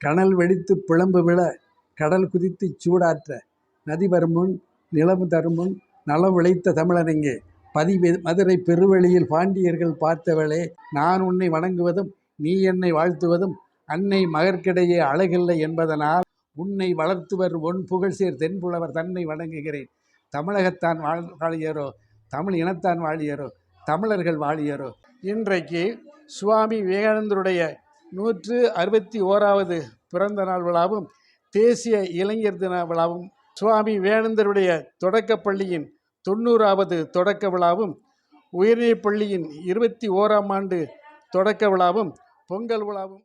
கனல் வெடித்து பிளம்பு விழ கடல் குதித்து சூடாற்ற நதி வருமுன் நிலம் தருமுன் நலம் விளைத்த தமிழனெங்கே பதி மதுரை பெருவெளியில் பாண்டியர்கள் பார்த்தவளே நான் உன்னை வணங்குவதும் நீ என்னை வாழ்த்துவதும் அன்னை மகற்கிடையே அழகில்லை என்பதனால் உன்னை வளர்த்துவர் ஒன் புகழ்சேர் தென்புலவர் தன்னை வணங்குகிறேன். தமிழகத்தான் வாழ் வாழியரோ தமிழ் இனத்தான் வாழியரோ தமிழர்கள் வாழியரோ. இன்றைக்கு சுவாமி விவேகானந்தருடைய நூற்று அறுபத்தி ஓராவது பிறந்த நாள் விழாவும் தேசிய இளைஞர் தின விழாவும் சுவாமி வேணந்தருடைய தொடக்கப் பள்ளியின் தொண்ணூறாவது தொடக்க விழாவும் உயர்நிலைப் பள்ளியின் இருபத்தி ஓராம் ஆண்டு தொடக்க விழாவும் பொங்கல் விழாவும்.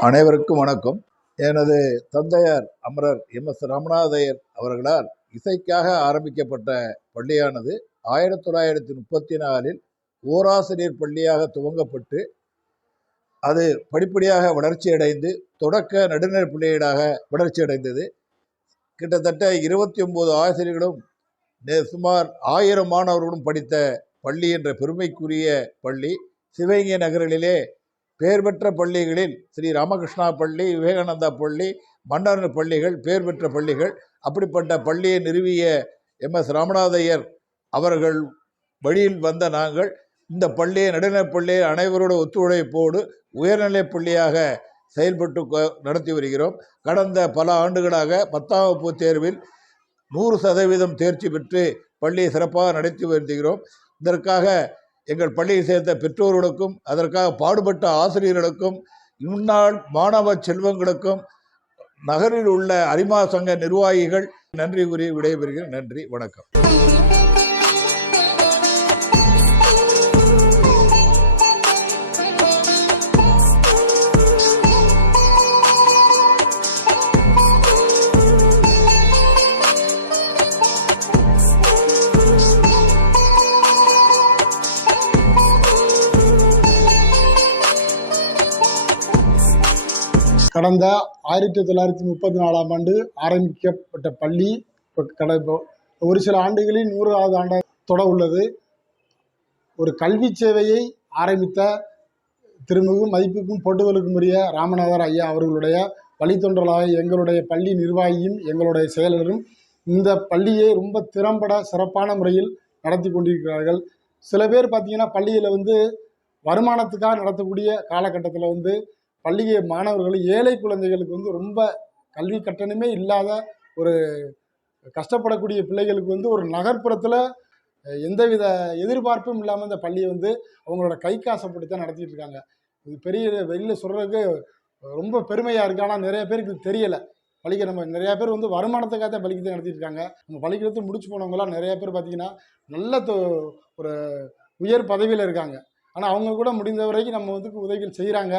அனைவருக்கும் வணக்கம். எனது தந்தையார் அமரர் எம். எஸ். ராமநாதையர் அவர்களால் இசைக்காக ஆரம்பிக்கப்பட்ட பள்ளியானது ஆயிரத்தி தொள்ளாயிரத்தி முப்பத்தி நாலில் ஓராசிரியர் பள்ளியாக துவங்கப்பட்டு அது படிப்படியாக வளர்ச்சியடைந்து தொடக்க நடுநிலை பள்ளியீடாக வளர்ச்சியடைந்தது கிட்டத்தட்ட இருபத்தி ஒன்பது ஆசிரியர்களும் நே- சுமார் ஆயிரம் மாணவர்களும் படித்த பள்ளி என்ற பெருமைக்குரிய பள்ளி சிவகங்கை நகரிலே பேர் பெற்ற பள்ளிகளில் ஸ்ரீ ராமகிருஷ்ணா பள்ளி விவேகானந்தா பள்ளி மன்னர் பள்ளிகள் பேர் பெற்ற பள்ளிகள். அப்படிப்பட்ட பள்ளியை நிறுவிய எம் எஸ் ராமநாதையர் அவர்கள் வழியில் வந்த நாங்கள் இந்த பள்ளியை நடுநிலைப் பள்ளியை அனைவரோட ஒத்துழைப்போடு உயர்நிலைப் பள்ளியாக செயல்பட்டு கொ- நடத்தி வருகிறோம். கடந்த பல ஆண்டுகளாக பத்தாம் வகுப்பு தேர்வில் நூறு சதவீதம் தேர்ச்சி பெற்று பள்ளியை சிறப்பாக நடத்தி வருகிறோம். இதற்காக எங்கள் பள்ளியை சேர்ந்த பெற்றோர்களுக்கும் அதற்காக பாடுபட்ட ஆசிரியர்களுக்கும் முன்னாள் மாணவ செல்வங்களுக்கும் நகரில் உள்ள அரிமா சங்க நிர்வாகிகள் நன்றி கூறி விடைபெறுகிறேன். நன்றி வணக்கம். கடந்த ஆயிரத்தி தொள்ளாயிரத்தி முப்பத்தி நாலாம் ஆண்டு ஆரம்பிக்கப்பட்ட பள்ளி. கட இப்போ ஒரு சில ஆண்டுகளில் நூறாவது ஆண்டு தொட உள்ளது. ஒரு கல்வி சேவையை ஆரம்பித்த திருமிகும் மதிப்புக்கும் போட்டுதலுக்கும் உரிய ராமநாதர் ஐயா அவர்களுடைய வழித்தொன்றலாக எங்களுடைய பள்ளி நிர்வாகியும் எங்களுடைய செயலரும் இந்த பள்ளியை ரொம்ப திறம்பட சிறப்பான முறையில் நடத்தி கொண்டிருக்கிறார்கள். சில பேர் பார்த்தீங்கன்னா பள்ளியில் வந்து வருமானத்துக்காக நடத்தக்கூடிய காலகட்டத்தில் வந்து பள்ளி மாணவர்கள் ஏழை குழந்தைகளுக்கு வந்து ரொம்ப கல்வி கட்டணமே இல்லாத ஒரு கஷ்டப்படக்கூடிய பிள்ளைகளுக்கு வந்து ஒரு நகர்ப்புறத்தில் எந்தவித எதிர்பார்ப்பும் இல்லாமல் இந்த பள்ளியை வந்து அவங்களோட கை காசைப்பட்டு தான் நடத்திட்டு இருக்காங்க. இது பெரிய வெளியில் சொல்கிறதுக்கு ரொம்ப பெருமையாக இருக்குது ஆனால் நிறைய பேருக்கு இது தெரியலை. பள்ளிக்கு நம்ம நிறையா பேர் வந்து வருமானத்துக்காக தான் பள்ளிக்கு தான் நடத்திட்டு இருக்காங்க. நம்ம பள்ளிக்கூடத்தை முடிச்சு போனவங்களாம் நிறைய பேர் பார்த்தீங்கன்னா நல்ல தொ- ஒரு உயர் பதவியில் இருக்காங்க. ஆனால் அவங்க கூட முடிந்த வரைக்கும் நம்ம வந்து உதவிகள் செய்கிறாங்க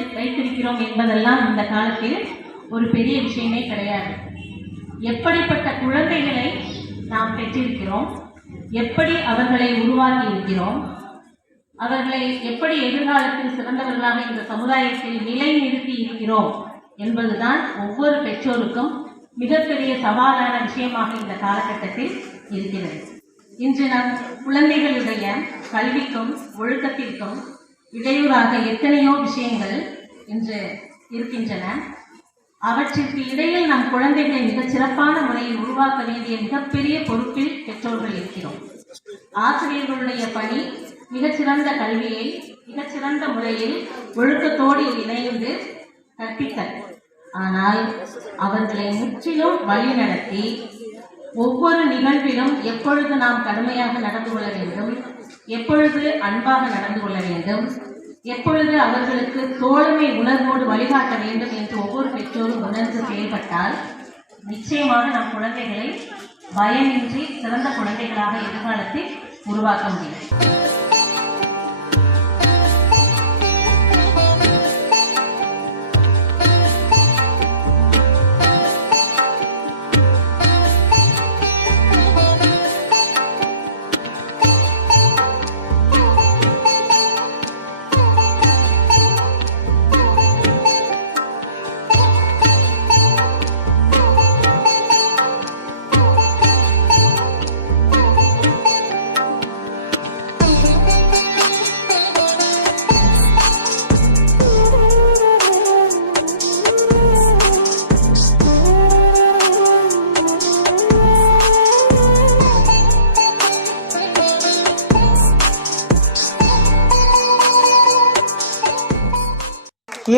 வைத்திருக்கிறோம் என்பதெல்லாம் இந்த காலத்தில் ஒரு பெரிய விஷயமே கிடையாது. எப்படிப்பட்ட குழந்தைகளை நாம் பெற்றிருக்கிறோம் எப்படி அவர்களை உருவாக்கி இருக்கிறோம் அவர்களை எப்படி எதிர்காலத்தில் சிறந்தவர்களாக இந்த சமுதாயத்தில் நிலைநிறுத்தி இருக்கிறோம் என்பதுதான் ஒவ்வொரு பெற்றோருக்கும் மிகப்பெரிய சவாலான விஷயமாக இந்த காலகட்டத்தில் இருக்கிறது. இன்று நம் குழந்தைகளுடைய கல்விக்கும் ஒழுக்கத்திற்கும் இடையூறாக எத்தனையோ விஷயங்கள் இன்று இருக்கின்றன. அவற்றிற்கு இடையில் நம் குழந்தைகளை மிகச் சிறப்பான முறையில் உருவாக்க வேண்டிய மிகப்பெரிய பொறுப்பில் பெற்றோர்கள் இருக்கிறோம். ஆசிரியர்களுடைய பணி மிகச்சிறந்த கல்வியை மிகச்சிறந்த முறையில் ஒழுக்கத்தோடு இணைந்து கற்பித்தல். ஆனால் அவர்களை முற்றிலும் வழிநடத்தி ஒவ்வொரு நிகழ்விலும் எப்பொழுது நாம் கடுமையாக நடந்து கொள்ள வேண்டும்? எப்பொழுது அன்பாக நடந்து கொள்ள வேண்டும்? எப்பொழுது அவர்களுக்கு தோழமை உணர்வோடு வழிகாட்ட வேண்டும் என்று ஒவ்வொரு பெற்றோரும் உணர்ந்து செயல்பட்டால் நிச்சயமாக நம் குழந்தைகளை பயமின்றி சிறந்த குழந்தைகளாக எதிர்காலத்தில் உருவாக்க முடியும்.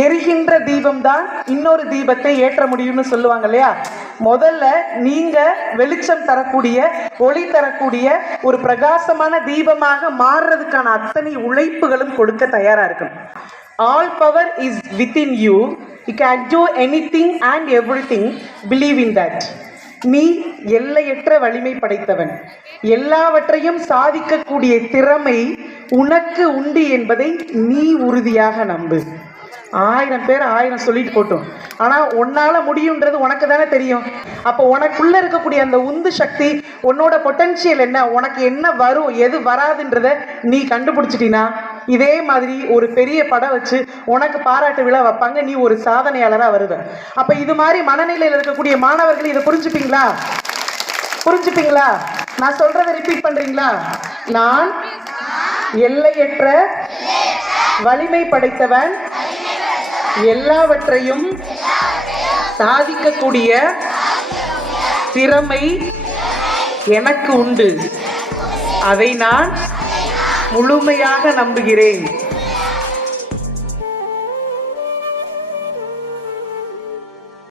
எரிகின்ற தீபம் தான் இன்னொரு தீபத்தை ஏற்ற முடியும்னு சொல்லுவாங்க இல்லையா? முதல்ல நீங்க வெளிச்சம் தரக்கூடிய ஒளி தரக்கூடிய ஒரு பிரகாசமான தீபமாக மாறுறதுக்கான அத்தனை உழைப்புகளும் கொடுக்க தயாரா இருக்கணும். All power is within you you can do anything and everything believe in that நீ எல்லையற்ற வலிமை படைத்தவன். எல்லாவற்றையும் சாதிக்கக்கூடிய திறமை உனக்கு உண்டு என்பதை நீ உறுதியாக நம்பு. ஆயிரம் பேர் ஆயிரம் சொல்லிட்டு போட்டோம். ஆனால் உன்னால் முடியுன்றது உனக்கு தானே தெரியும். அப்போ உனக்குள்ள இருக்கக்கூடிய அந்த உந்து சக்தி உன்னோட பொட்டன்ஷியல் என்ன உனக்கு என்ன வரும் எது வராதுன்றத நீ கண்டுபிடிச்சிட்டினா இதே மாதிரி ஒரு பெரிய படம் வச்சு உனக்கு பாராட்டு விழா வைப்பாங்க. நீ ஒரு சாதனையாளராக வருவ. அப்போ இது மாதிரி மனநிலையில் இருக்கக்கூடிய மாணவர்கள் இதை புரிஞ்சுப்பீங்களா? புரிஞ்சுப்பீங்களா? நான் சொல்றதை ரிப்பீட் பண்றீங்களா? நான் எல்லையற்ற வலிமை படைத்தவன் எல்லாவற்றையும் சாதிக்கக்கூடிய திறமை எனக்கு உண்டு. அதை நான் முழுமையாக நம்புகிறேன்.